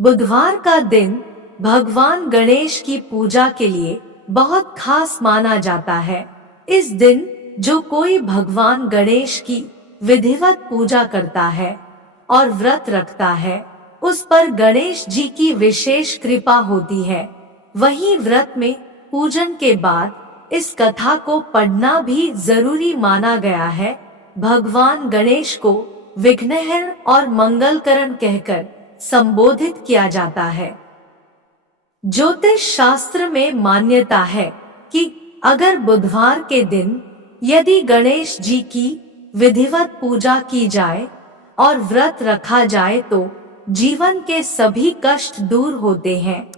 बुधवार का दिन भगवान गणेश की पूजा के लिए बहुत खास माना जाता है। इस दिन जो कोई भगवान गणेश की विधिवत पूजा करता है और व्रत रखता है, उस पर गणेश जी की विशेष कृपा होती है। वहीं व्रत में पूजन के बाद इस कथा को पढ़ना भी जरूरी माना गया है। भगवान गणेश को विघ्नहर और मंगलकरण कहकर संबोधित किया जाता है। ज्योतिष शास्त्र में मान्यता है कि अगर बुधवार के दिन यदि गणेश जी की विधिवत पूजा की जाए और व्रत रखा जाए तो जीवन के सभी कष्ट दूर होते हैं।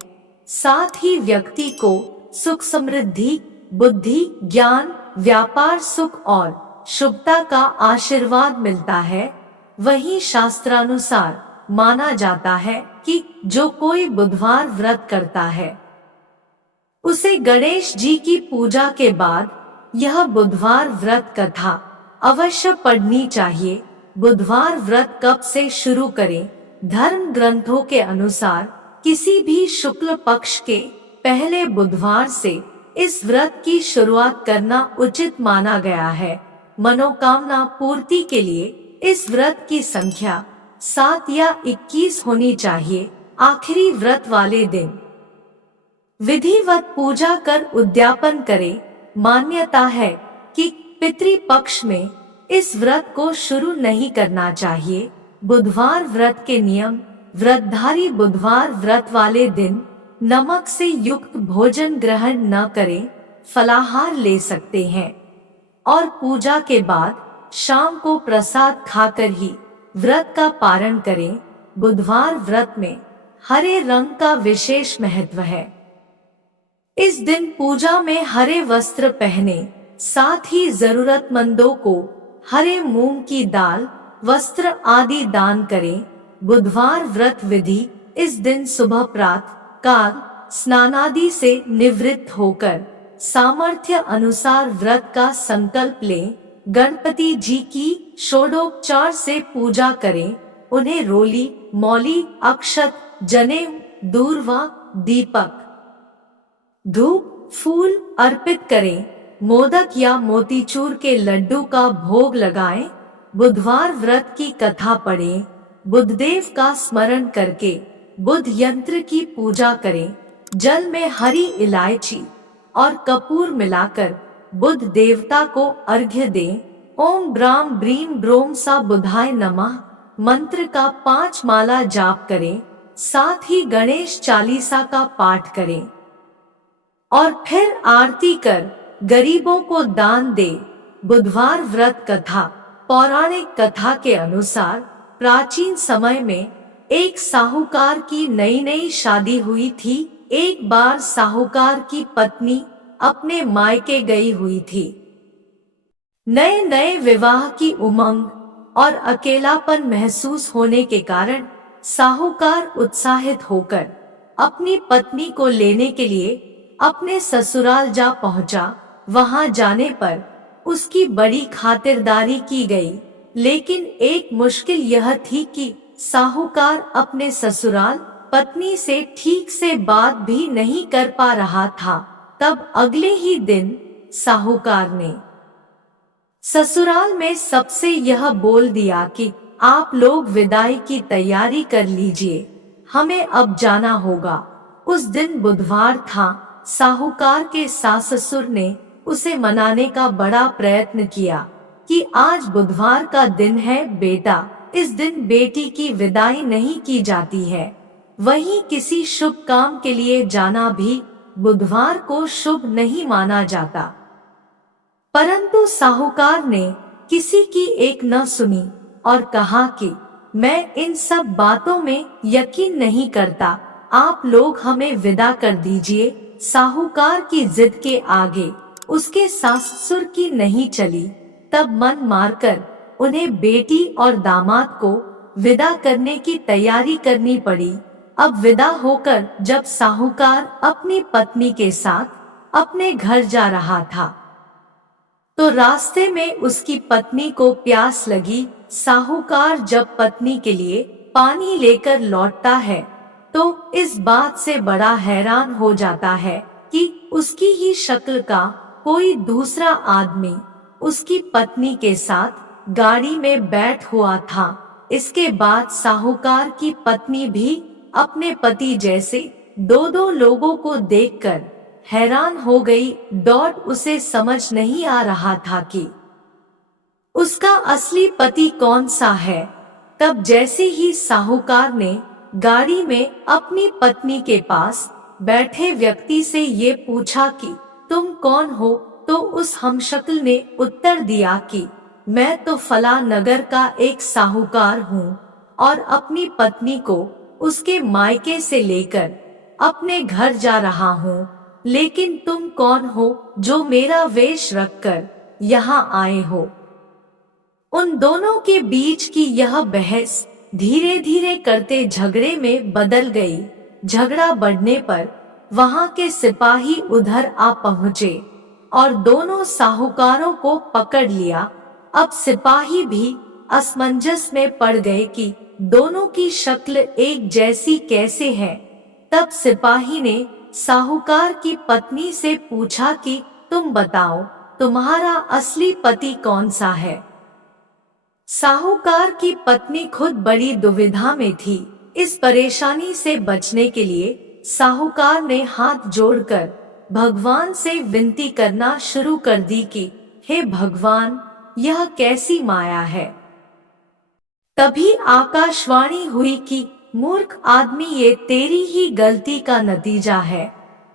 साथ ही व्यक्ति को सुख समृद्धि, बुद्धि, ज्ञान, व्यापार सुख और शुभता का आशीर्वाद मिलता है। वहीं शास्त्रानुसार माना जाता है कि जो कोई बुधवार व्रत करता है उसे गणेश जी की पूजा के बाद यह बुधवार व्रत कथा अवश्य पढ़नी चाहिए। बुधवार व्रत कब से शुरू करें? धर्म ग्रंथों के अनुसार किसी भी शुक्ल पक्ष के पहले बुधवार से इस व्रत की शुरुआत करना उचित माना गया है। मनोकामना पूर्ति के लिए इस व्रत की संख्या 7 या 21 होनी चाहिए। आखिरी व्रत वाले दिन विधिवत पूजा कर उद्यापन करें। मान्यता है कि पितृपक्ष में इस व्रत को शुरू नहीं करना चाहिए। बुधवार व्रत के नियम: व्रतधारी बुधवार व्रत वाले दिन नमक से युक्त भोजन ग्रहण न करें, फलाहार ले सकते हैं और पूजा के बाद शाम को प्रसाद खाकर ही व्रत का पारण करें। बुधवार व्रत में हरे रंग का विशेष महत्व है। इस दिन पूजा में हरे वस्त्र पहने, साथ ही जरूरतमंदों को हरे मूंग की दाल, वस्त्र आदि दान करें। बुधवार व्रत विधि: इस दिन सुबह प्रातः काल स्नानादि से निवृत्त होकर सामर्थ्य अनुसार व्रत का संकल्प लें। गणपति जी की षोडोपचार से पूजा करें। उन्हें रोली, मौली, अक्षत, जनेऊ, दूर्वा, दीपक, धूप, फूल अर्पित करें। मोदक या मोतीचूर के लड्डू का भोग लगाएं। बुधवार व्रत की कथा पढ़ें। बुधदेव का स्मरण करके बुध यंत्र की पूजा करें। जल में हरी इलायची और कपूर मिलाकर बुध देवता को अर्घ्य दें। ओम ब्राम ब्रीम ब्रोम सा बुधाय नमः मंत्र का 5 माला जाप करें। साथ ही गणेश चालीसा का पाठ करें और फिर आरती कर गरीबों को दान दे। बुधवार व्रत कथा: पौराणिक कथा के अनुसार प्राचीन समय में एक साहूकार की नई शादी हुई थी। एक बार साहूकार की पत्नी अपने मायके गई हुई थी। नए विवाह की उमंग और अकेलापन महसूस होने के कारण साहूकार उत्साहित होकर अपनी पत्नी को लेने के लिए अपने ससुराल जा पहुंचा। वहां जाने पर उसकी बड़ी खातिरदारी की गई, लेकिन एक मुश्किल यह थी कि साहूकार अपने ससुराल पत्नी से ठीक से बात भी नहीं कर पा रहा था। तब अगले ही दिन साहूकार ने ससुराल में सबसे यह बोल दिया कि आप लोग विदाई की तैयारी कर लीजिए, हमें अब जाना होगा। उस दिन बुधवार था। साहूकार के सास ससुर ने उसे मनाने का बड़ा प्रयत्न किया कि आज बुधवार का दिन है बेटा, इस दिन बेटी की विदाई नहीं की जाती है। वहीं किसी शुभ काम के लिए जाना भी बुधवार को शुभ नहीं माना जाता। परंतु साहूकार ने किसी की एक न सुनी और कहा कि मैं इन सब बातों में यकीन नहीं करता, आप लोग हमें विदा कर दीजिए। साहूकार की जिद के आगे उसके सास ससुर की नहीं चली। तब मन मारकर उन्हें बेटी और दामाद को विदा करने की तैयारी करनी पड़ी। अब विदा होकर जब साहूकार अपनी पत्नी के साथ अपने घर जा रहा था तो रास्ते में उसकी पत्नी को प्यास लगी। साहूकार जब पत्नी के लिए पानी लेकर लौटता है तो इस बात से बड़ा हैरान हो जाता है कि उसकी ही शक्ल का कोई दूसरा आदमी उसकी पत्नी के साथ गाड़ी में बैठ हुआ था। इसके बाद साहूकार की पत्नी भी अपने पति जैसे दो दो लोगों को देखकर हैरान हो गई। उसे समझ नहीं आ रहा था कि उसका असली पति कौन सा है। तब जैसे ही साहूकार ने गाड़ी में अपनी पत्नी के पास बैठे व्यक्ति से ये पूछा कि तुम कौन हो, तो उस हमशक्ल ने उत्तर दिया कि मैं तो फला नगर का एक साहूकार हूँ और अपनी पत्नी को उसके मायके से लेकर अपने घर जा रहा हूँ। लेकिन तुम कौन हो जो मेरा वेश रखकर यहाँ आए हो। उन दोनों के बीच की यह बहस धीरे धीरे करते झगड़े में बदल गई। झगड़ा बढ़ने पर वहां के सिपाही उधर आ पहुँचे और दोनों साहूकारों को पकड़ लिया। अब सिपाही भी असमंजस में पड़ गए कि दोनों की शक्ल एक जैसी कैसे है। तब सिपाही ने साहूकार की पत्नी से पूछा कि तुम बताओ, तुम्हारा असली पति कौन सा है। साहूकार की पत्नी खुद बड़ी दुविधा में थी। इस परेशानी से बचने के लिए साहूकार ने हाथ जोड़कर भगवान से विनती करना शुरू कर दी कि हे भगवान, यह कैसी माया है। तभी आकाशवाणी हुई कि मूर्ख आदमी, ये तेरी ही गलती का नतीजा है।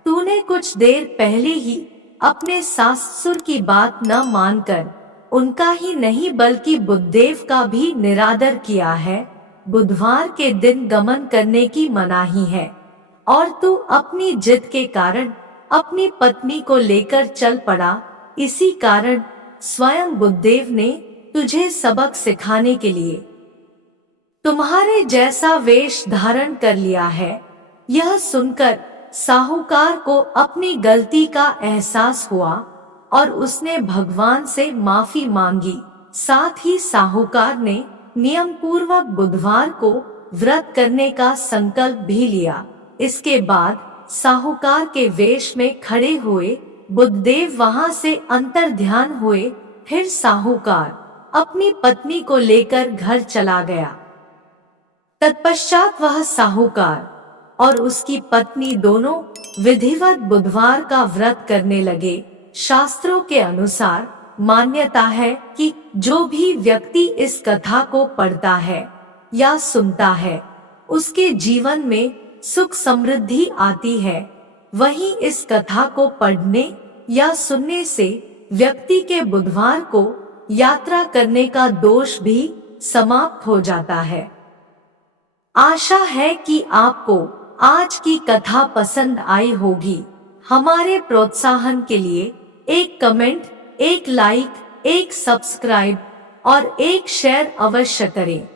तूने कुछ देर पहले ही अपने सासुर की बात न मानकर उनका ही नहीं बल्कि बुद्धदेव का भी निरादर किया है। बुधवार के दिन गमन करने की मनाही है और तू अपनी जिद के कारण अपनी पत्नी को लेकर चल पड़ा। इसी कारण स्वयं बुद्धदेव ने तुझे सबक सिखाने के लिए तुम्हारे जैसा वेश धारण कर लिया है। यह सुनकर साहूकार को अपनी गलती का एहसास हुआ और उसने भगवान से माफी मांगी। साथ ही साहूकार ने नियम पूर्वक बुधवार को व्रत करने का संकल्प भी लिया। इसके बाद साहूकार के वेश में खड़े हुए बुद्धदेव वहां से अंतर ध्यान हुए। फिर साहूकार अपनी पत्नी को लेकर घर चला गया। तत्पश्चात वह साहूकार और उसकी पत्नी दोनों विधिवत बुधवार का व्रत करने लगे। शास्त्रों के अनुसार मान्यता है कि जो भी व्यक्ति इस कथा को पढ़ता है या सुनता है, उसके जीवन में सुख समृद्धि आती है। वहीं इस कथा को पढ़ने या सुनने से व्यक्ति के बुधवार को यात्रा करने का दोष भी समाप्त हो जाता है। आशा है कि आपको आज की कथा पसंद आई होगी। हमारे प्रोत्साहन के लिए एक कमेंट, एक लाइक, एक सब्सक्राइब और एक शेयर अवश्य करें।